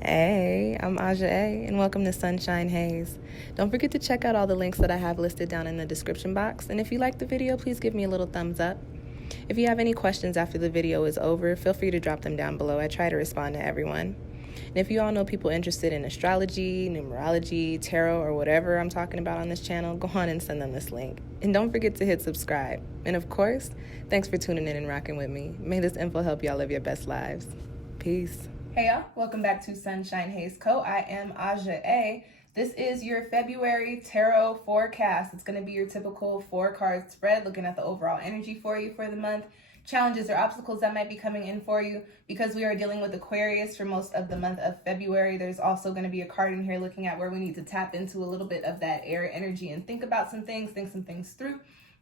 Hey, I'm Aja A, and welcome to Sunshine Haze. Don't forget to check out all the links that I have listed down in the description box, and if you like the video, please give me a little thumbs up. If you have any questions after the video is over, feel free to drop them down below. I try to respond to everyone. And if you all know people interested in astrology, numerology, tarot, or whatever I'm talking about on this channel, go on and send them this link. And don't forget to hit subscribe. And of course, thanks for tuning in and rocking with me. May this info help y'all live your best lives. Peace. Hey y'all, welcome back to SunshinehazeCo. I am Aja A. This is your February tarot forecast. It's going to be your typical 4-card spread, looking at the overall energy for you for the month, challenges or obstacles that might be coming in for you. Because we are dealing with Aquarius for most of the month of February, there's also going to be a card in here looking at where we need to tap into a little bit of that air energy and think about some things, think some things through.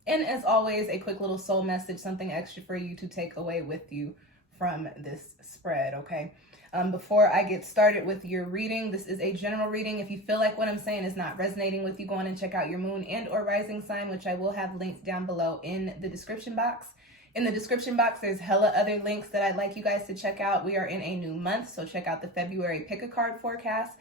And as always, a quick little soul message, something extra for you to take away with you from this spread, okay? Before I get started with your reading, this is a general reading. If you feel like what I'm saying is not resonating with you, go on and check out your moon and or rising sign, which I will have linked down below in the description box. In the description box, there's hella other links that I'd like you guys to check out. We are in a new month, so check out the February Pick a Card forecast.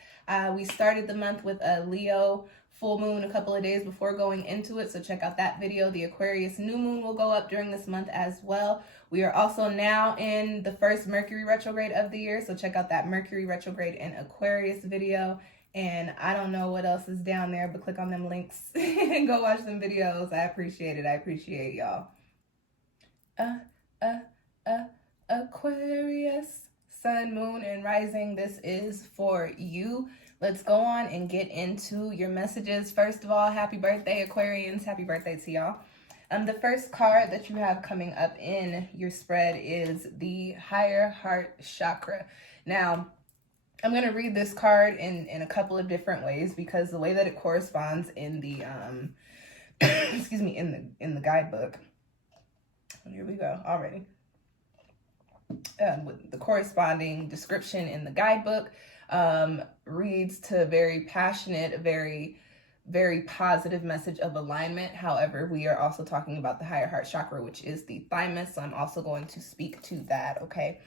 We started the month with a Leo full moon a couple of days before going into it, so check out that video. The Aquarius new moon will go up during this month as well. We are also now in the first Mercury retrograde of the year, so check out that Mercury retrograde and Aquarius video. And I don't know what else is down there, but click on them links and go watch them videos. I appreciate it. I appreciate y'all. Aquarius, sun, moon, and rising. This is for you. Let's go on and get into your messages. First of all, happy birthday, Aquarians. Happy birthday to y'all. The first card that you have coming up in your spread is the higher heart chakra. Now, I'm going to read this card in a couple of different ways because the way that it corresponds in the excuse me, in the guidebook. Here we go already. With the corresponding description in the guidebook, reads to very passionate, very positive message of alignment. However, we are also talking about the higher heart chakra, which is the thymus. So I'm also going to speak to that, okay?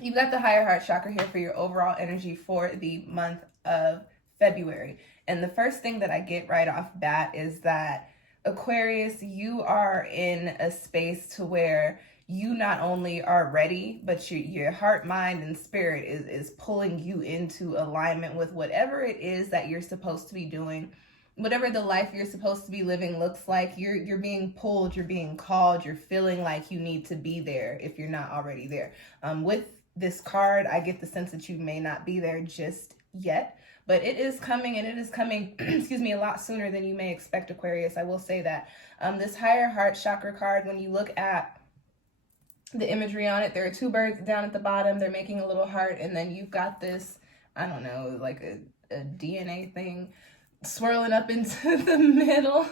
You've got the higher heart chakra here for your overall energy for the month of February. And the first thing that I get right off bat is that Aquarius, you are in a space to where you not only are ready, but your heart, mind, and spirit is pulling you into alignment with whatever it is that you're supposed to be doing, whatever the life you're supposed to be living looks like. You're being pulled, you're being called, you're feeling like you need to be there if you're not already there. With this card, I get the sense that you may not be there just yet, but it is coming, and it is coming, excuse me, a lot sooner than you may expect, Aquarius. I will say that. This higher heart chakra card, when you look at the imagery on it, there are 2 birds down at the bottom. They're making a little heart, and then you've got this, I don't know, like a DNA thing swirling up into the middle.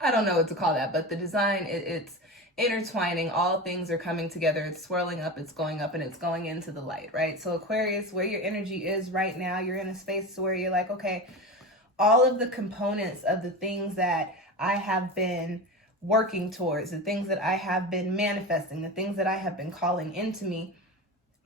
I don't know what to call that, but the design, it's intertwining. All things are coming together. It's swirling up, it's going up, and it's going into the light, right? So Aquarius, where your energy is right now, you're in a space where you're like, okay, all of the components of the things that I have been working towards, the things that I have been manifesting, the things that I have been calling into me,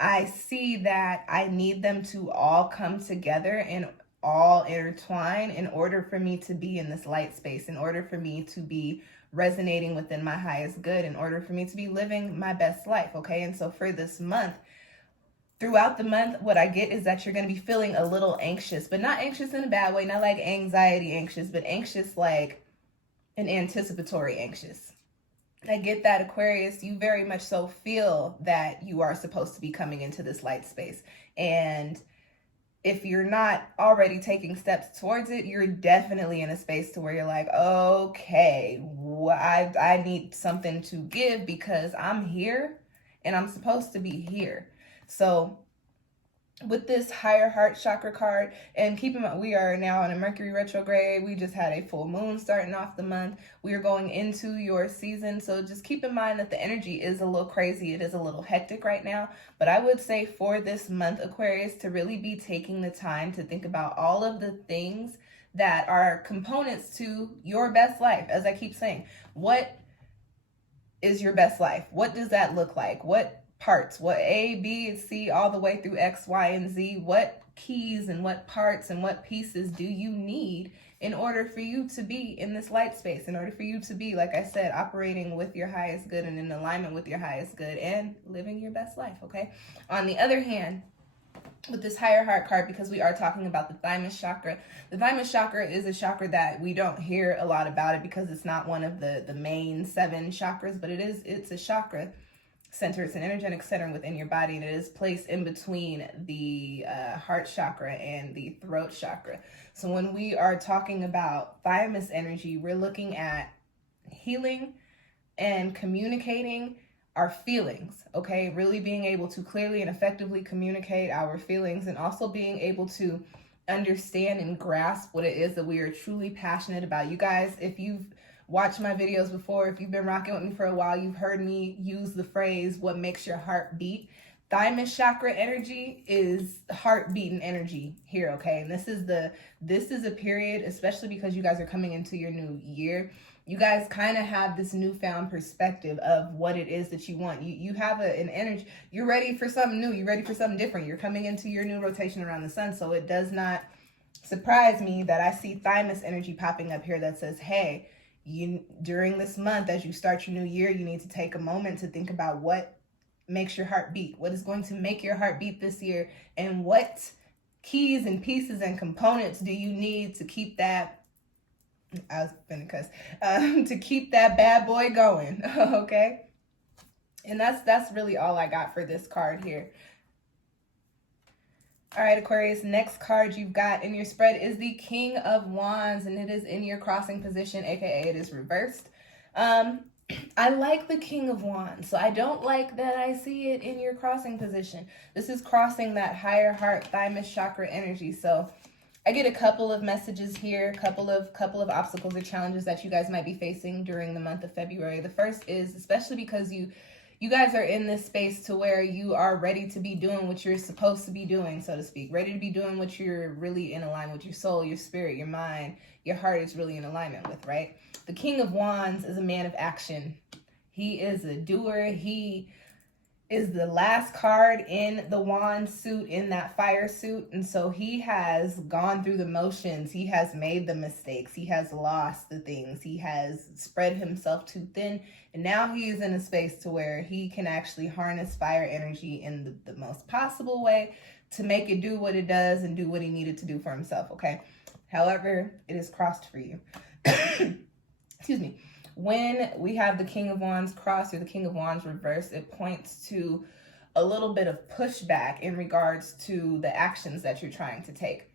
I see that I need them to all come together and all intertwine in order for me to be in this light space, in order for me to be resonating within my highest good, in order for me to be living my best life, okay? And so for this month, throughout the month, what I get is that you're going to be feeling a little anxious, but not anxious in a bad way, not like anxiety anxious, but anxious like an anticipatory anxious. I get that, Aquarius, you very much so feel that you are supposed to be coming into this light space. And if you're not already taking steps towards it, you're definitely in a space to where you're like, okay, I need something to give because I'm here and I'm supposed to be here. So with this higher heart chakra card, and keep in mind, we are now in a Mercury retrograde. We just had a full moon starting off the month. We are going into your season. So just keep in mind that the energy is a little crazy. It is a little hectic right now. But I would say for this month, Aquarius, to really be taking the time to think about all of the things that are components to your best life. As I keep saying, what is your best life? What does that look like? What parts, what A, B, C, all the way through X, Y, and Z, what keys and what parts and what pieces do you need in order for you to be in this light space, in order for you to be, like I said, operating with your highest good and in alignment with your highest good and living your best life, okay? On the other hand, with this higher heart card, because we are talking about the thymus chakra. The thymus chakra is a chakra that we don't hear a lot about it because it's not one of the main 7 chakras, but it's a chakra center. It's an energetic center within your body, and it is placed in between the heart chakra and the throat chakra. So when we are talking about thymus energy, we're looking at healing and communicating our feelings, okay? Really being able to clearly and effectively communicate our feelings, and also being able to understand and grasp what it is that we are truly passionate about. You guys, if you've watched my videos before, if you've been rocking with me for a while, you've heard me use the phrase, what makes your heart beat? Thymus chakra energy is heart beating energy here, okay? And this is a period, especially because you guys are coming into your new year. You guys kind of have this newfound perspective of what it is that you want. You have an energy. You're ready for something new. You're ready for something different. You're coming into your new rotation around the sun. So it does not surprise me that I see thymus energy popping up here that says, hey, during this month, as you start your new year, you need to take a moment to think about what makes your heart beat. What is going to make your heart beat this year? And what keys and pieces and components do you need to keep that, I was finna cuss, to keep that bad boy going, okay? And that's really all I got for this card here. All right, Aquarius, next card you've got in your spread is the King of Wands, and it is in your crossing position, aka it is reversed. I like the King of Wands, so I don't like that I see it in your crossing position. This is crossing that higher heart thymus chakra energy, so I get a couple of messages here, couple of obstacles or challenges that you guys might be facing during the month of February. The first is, especially because you guys are in this space to where you are ready to be doing what you're supposed to be doing, so to speak. Ready to be doing what you're really in alignment with, your soul, your spirit, your mind, your heart is really in alignment with, right? The King of Wands is a man of action. He is a doer. He is the last card in the wand suit, in that fire suit. And so he has gone through the motions. He has made the mistakes. He has lost the things. He has spread himself too thin. And now he is in a space to where he can actually harness fire energy in the most possible way to make it do what it does and do what he needed to do for himself, okay? However, it is crossed for you. Excuse me. When we have the King of Wands crossed or the King of Wands reversed, it points to a little bit of pushback in regards to the actions that you're trying to take.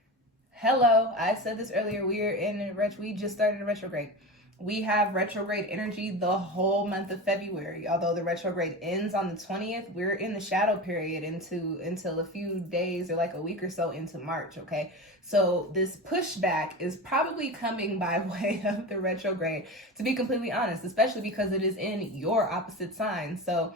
Hello, I said this earlier, we just started a retrograde. We have retrograde energy the whole month of February. Although the retrograde ends on the 20th, we're in the shadow period until a few days or like a week or so into March, okay? So this pushback is probably coming by way of the retrograde, to be completely honest, especially because it is in your opposite sign. So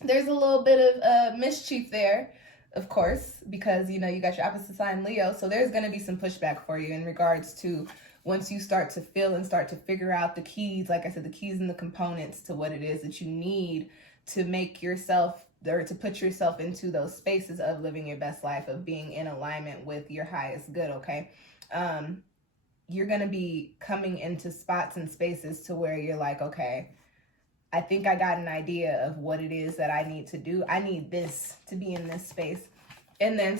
there's a little bit of mischief there, of course, because, you got your opposite sign, Leo. So there's going to be some pushback for you in regards to once you start to feel and start to figure out the keys, like I said, the keys and the components to what it is that you need to make yourself, or to put yourself into those spaces of living your best life, of being in alignment with your highest good, okay? You're going to be coming into spots and spaces to where you're like, okay, I think I got an idea of what it is that I need to do. I need this to be in this space. And then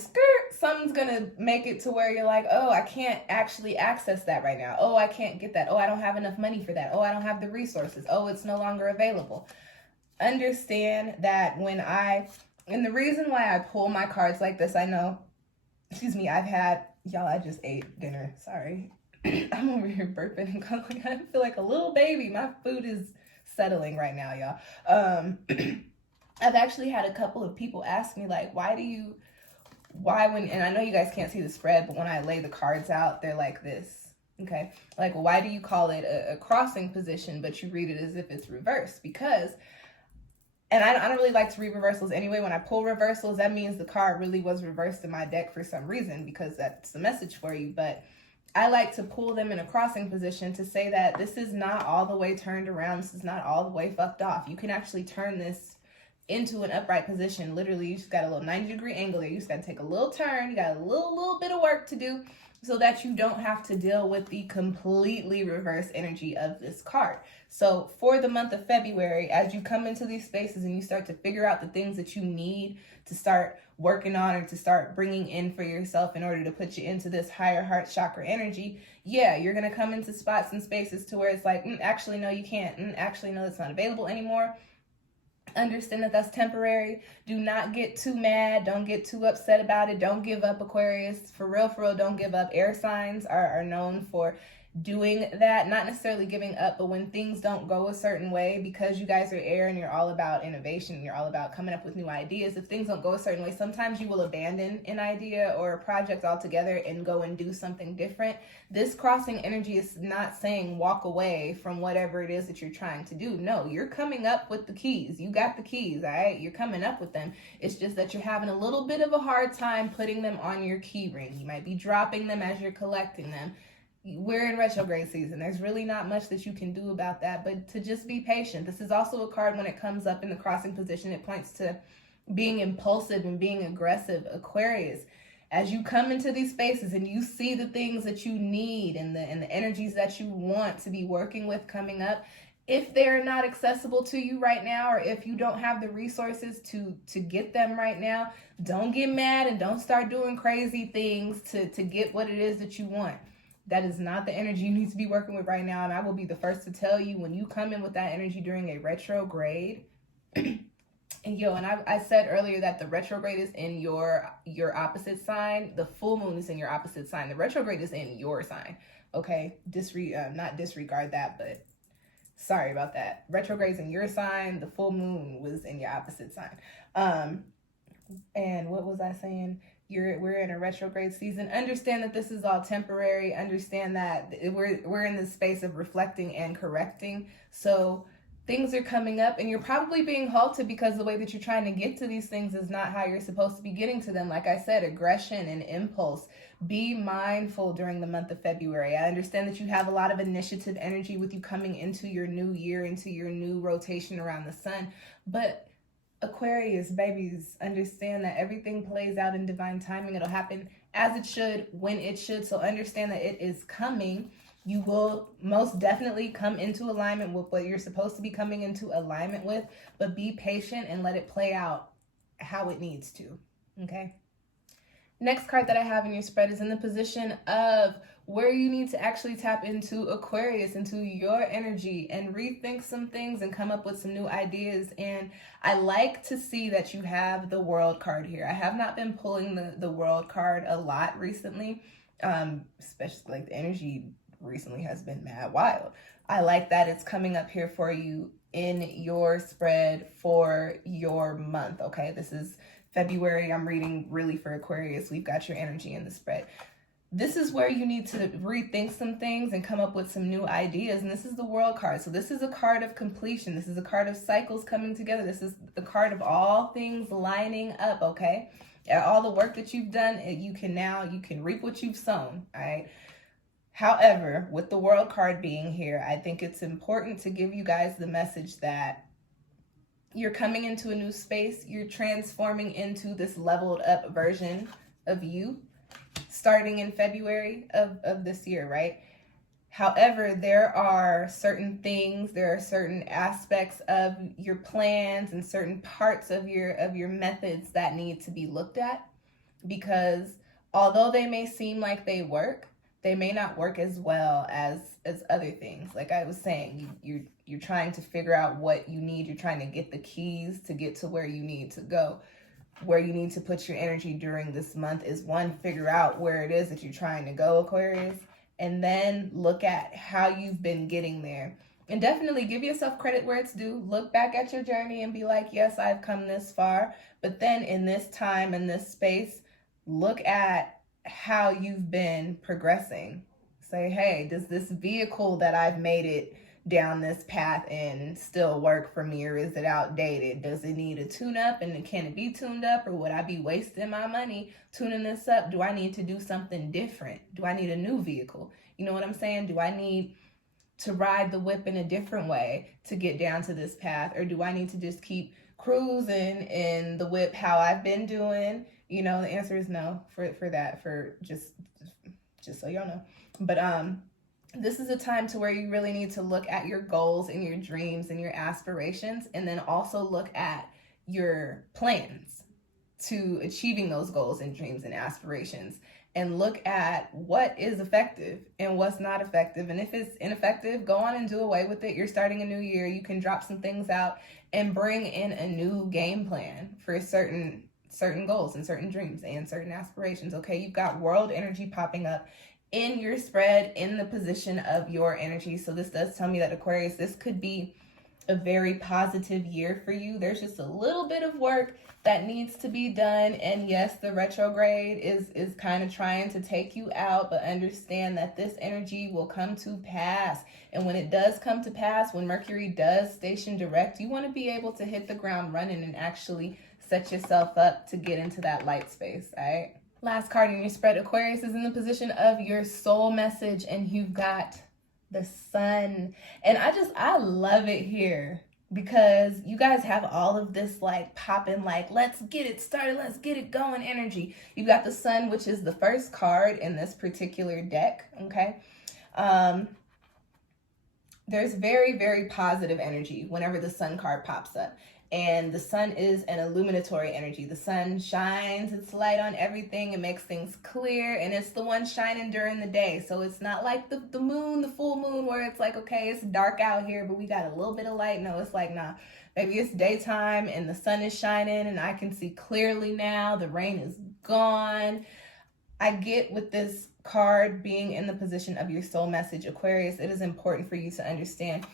something's going to make it to where you're like, oh, I can't actually access that right now. Oh, I can't get that. Oh, I don't have enough money for that. Oh, I don't have the resources. Oh, it's no longer available. Understand that and the reason why I pull my cards like this, I know, I just ate dinner. Sorry. I'm over here burping and going, I feel like a little baby. My food is settling right now, y'all. I've actually had a couple of people ask me, like, and I know you guys can't see the spread, but when I lay the cards out, they're like this, okay? Like, why do you call it a crossing position, but you read it as if it's reversed? Because, and I don't really like to read reversals anyway. When I pull reversals, that means the card really was reversed in my deck for some reason, because that's the message for you. But I like to pull them in a crossing position to say that this is not all the way turned around. This is not all the way fucked off. You can actually turn this into an upright position. Literally, you just got a little 90-degree angle there. You just got to take a little turn. You got a little bit of work to do so that you don't have to deal with the completely reverse energy of this card. So for the month of February, as you come into these spaces and you start to figure out the things that you need to start working on or to start bringing in for yourself in order to put you into this higher heart chakra energy, yeah, you're going to come into spots and spaces to where it's like, actually, no, you can't. Actually, no, it's not available anymore. Understand that that's temporary. Do not get too mad. Don't get too upset about it. Don't give up, Aquarius. For real, don't give up. Air signs are known for doing that, not necessarily giving up, but when things don't go a certain way, because you guys are air and you're all about innovation, you're all about coming up with new ideas. If things don't go a certain way, sometimes you will abandon an idea or a project altogether and go and do something different. This crossing energy is not saying walk away from whatever it is that you're trying to do. No, you're coming up with the keys. You got the keys, all right? You're coming up with them. It's just that you're having a little bit of a hard time putting them on your key ring. You might be dropping them as you're collecting them. We're in retrograde season. There's really not much that you can do about that, but to just be patient. This is also a card when it comes up in the crossing position. It points to being impulsive and being aggressive. Aquarius, as you come into these spaces and you see the things that you need and the energies that you want to be working with coming up, if they're not accessible to you right now, or if you don't have the resources to get them right now, don't get mad and don't start doing crazy things to get what it is that you want. That is not the energy you need to be working with right now. And I will be the first to tell you, when you come in with that energy during a retrograde, and I said earlier that the retrograde is in your opposite sign. The full moon is in your opposite sign. The retrograde is in your sign. Okay, not disregard that, but sorry about that. Retrograde's in your sign. The full moon was in your opposite sign. And what was I saying? We're in a retrograde season. Understand that this is all temporary. Understand that we're in the space of reflecting and correcting. So things are coming up and you're probably being halted because the way that you're trying to get to these things is not how you're supposed to be getting to them. Like I said, aggression and impulse. Be mindful during the month of February. I understand that you have a lot of initiative energy with you coming into your new year, into your new rotation around the sun, but Aquarius babies, understand that everything plays out in divine timing. It'll happen as it should, when it should. So understand that it is coming. You will most definitely come into alignment with what you're supposed to be coming into alignment with, but be patient and let it play out how it needs to. Okay. Next card that I have in your spread is in the position of where you need to actually tap into Aquarius, into your energy, and rethink some things and come up with some new ideas. And I like to see that you have the World card here. I have not been pulling the World card a lot recently, especially like the energy recently has been mad wild. I like that it's coming up here for you in your spread for your month. Okay, this is February. I'm reading really for Aquarius. We've got your energy in the spread. This is where you need to rethink some things and come up with some new ideas. And this is the World card. So this is a card of completion. This is a card of cycles coming together. This is the card of all things lining up, okay? All the work that you've done, you can reap what you've sown, all right? However, with the World card being here, I think it's important to give you guys the message that you're coming into a new space. You're transforming into this leveled up version of you, starting in February of this year, right? However, there are certain things, there are certain aspects of your plans and certain parts of your methods that need to be looked at, because although they may seem like they work, they may not work as well as other things. Like I was saying, you're trying to figure out what you need. You're trying to get the keys to get to where you need to go. Where you need to put your energy during this month is, one, figure out where it is that you're trying to go, Aquarius, and then look at how you've been getting there. And definitely give yourself credit where it's due. Look back at your journey and be like, yes, I've come this far. But then in this time, in this space, look at how you've been progressing. Say, hey, does this vehicle that I've made it down this path and still work for me, or is it outdated? Does it need a tune-up, and can it be tuned up, or would I be wasting my money tuning this up? Do I need to do something different? Do I need a new vehicle? You know what I'm saying? Do I need to ride the whip in a different way to get down to this path, or do I need to just keep cruising in the whip how I've been doing? You know, the answer is no for that, for just so y'all know. But this is a time to where you really need to look at your goals and your dreams and your aspirations, and then also look at your plans to achieving those goals and dreams and aspirations, and look at what is effective and what's not effective. And if it's ineffective, go on and do away with it. You're starting a new year. You can drop some things out and bring in a new game plan for certain goals and certain dreams and certain aspirations. Okay, you've got world energy popping up in your spread in the position of your energy. So this does tell me that, Aquarius, this could be a very positive year for you. There's just a little bit of work that needs to be done. And yes, the retrograde is kind of trying to take you out, but understand that this energy will come to pass. And when it does come to pass, when Mercury does station direct, you want to be able to hit the ground running and actually set yourself up to get into that light space, all right? Last card in your spread, Aquarius, is in the position of your soul message, and you've got the sun. And I love it here because you guys have all of this like popping, like, let's get it started, let's get it going energy. You've got the sun, which is the first card in this particular deck, okay? There's very, very positive energy whenever the sun card pops up. And the sun is an illuminatory energy. The sun shines its light on everything. It makes things clear, and it's the one shining during the day. So it's not like the moon, the full moon, where it's like, okay, it's dark out here, but we got a little bit of light. No, it's like, nah, maybe it's daytime and the sun is shining and I can see clearly now. The rain is gone. I get with this card being in the position of your soul message, Aquarius, it is important for you to understand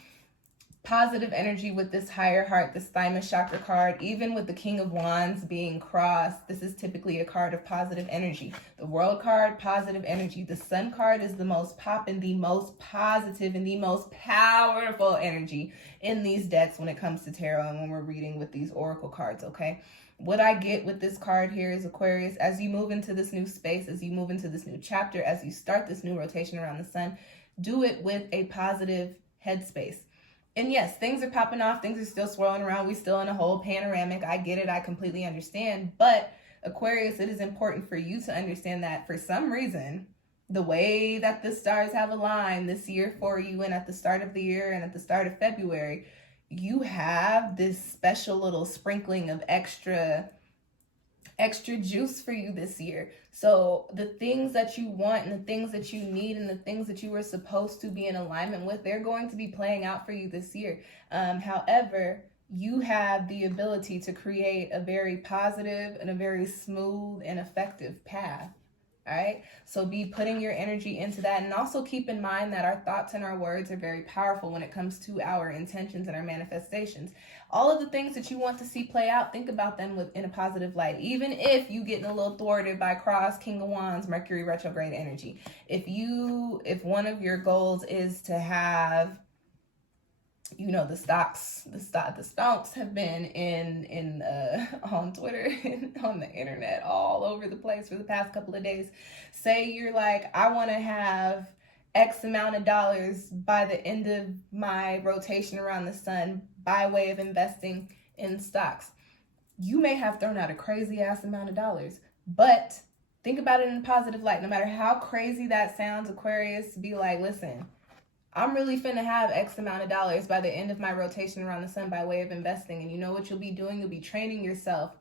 positive energy with this higher heart, this thymus chakra card. Even with the King of Wands being crossed, this is typically a card of positive energy. The World card, positive energy. The Sun card is the most poppin', the most positive, and the most powerful energy in these decks when it comes to tarot and when we're reading with these oracle cards, okay? What I get with this card here is, Aquarius, as you move into this new space, as you move into this new chapter, as you start this new rotation around the sun, do it with a positive headspace. And yes, things are popping off. Things are still swirling around. We still in a whole panoramic. I get it. I completely understand. But Aquarius, it is important for you to understand that for some reason, the way that the stars have aligned this year for you, and at the start of the year and at the start of February, you have this special little sprinkling of extra juice for you this year. So the things that you want and the things that you need and the things that you were supposed to be in alignment with, they're going to be playing out for you this year. However, you have the ability to create a very positive and a very smooth and effective path. All right, so be putting your energy into that, and also keep in mind that our thoughts and our words are very powerful when it comes to our intentions and our manifestations. All of the things that you want to see play out, think about them in a positive light. Even if you getting a little thwarted by cross King of Wands, Mercury retrograde energy. If one of your goals is to have, you know, the stonks have been in on Twitter and on the internet all over the place for the past couple of days. Say you're like, I want to have X amount of dollars by the end of my rotation around the sun by way of investing in stocks. You may have thrown out a crazy ass amount of dollars, but think about it in a positive light. No matter how crazy that sounds, Aquarius, be like, listen, I'm really finna have X amount of dollars by the end of my rotation around the sun by way of investing. And you know what you'll be doing? You'll be training yourself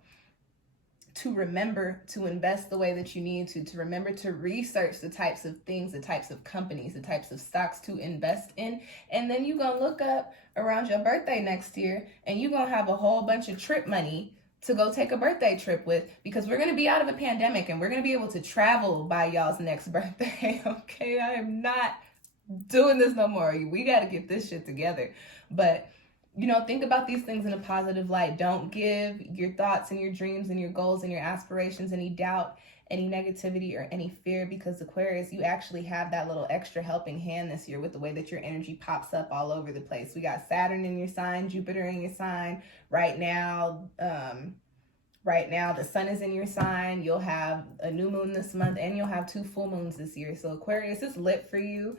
to remember to invest the way that you need to remember to research the types of things, the types of companies, the types of stocks to invest in. And then you're going to look up around your birthday next year and you're going to have a whole bunch of trip money to go take a birthday trip with, because we're going to be out of a pandemic and we're going to be able to travel by y'all's next birthday. Okay, I am not doing this no more. We got to get this shit together. But you know, think about these things in a positive light. Don't give your thoughts and your dreams and your goals and your aspirations any doubt, any negativity, or any fear, because Aquarius, you actually have that little extra helping hand this year with the way that your energy pops up all over the place. We got Saturn in your sign, Jupiter in your sign. Right now, the sun is in your sign. You'll have a new moon this month and you'll have 2 full moons this year. So Aquarius is lit for you.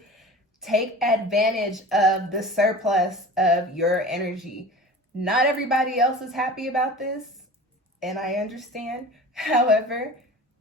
Take advantage of the surplus of your energy. Not everybody else is happy about this, and I understand. However,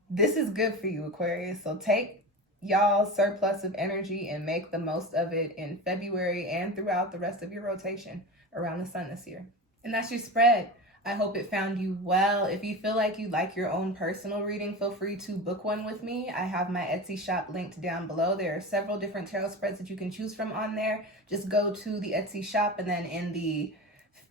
this is good for you, Aquarius. So take y'all surplus of energy and make the most of it in February and throughout the rest of your rotation around the sun this year. And that's your spread. I hope it found you well. If you feel like you like your own personal reading, feel free to book one with me. I have my Etsy shop linked down below. There are several different tarot spreads that you can choose from on there. Just go to the Etsy shop, and then in the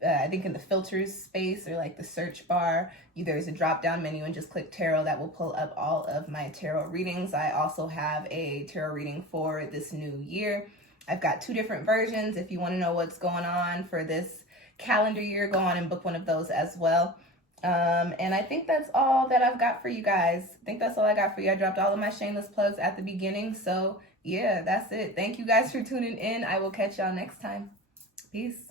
I think in the filters space, or like the search bar, there's a drop down menu, and just click tarot. That will pull up all of my tarot readings. I also have a tarot reading for this new year. I've got 2 different versions. If you want to know what's going on for this calendar year, go on and book one of those as well. And I think that's all that I've got for you guys. I think that's all I got for you. I dropped all of my shameless plugs at the beginning. So yeah, that's it. Thank you guys for tuning in. I will catch y'all next time. Peace.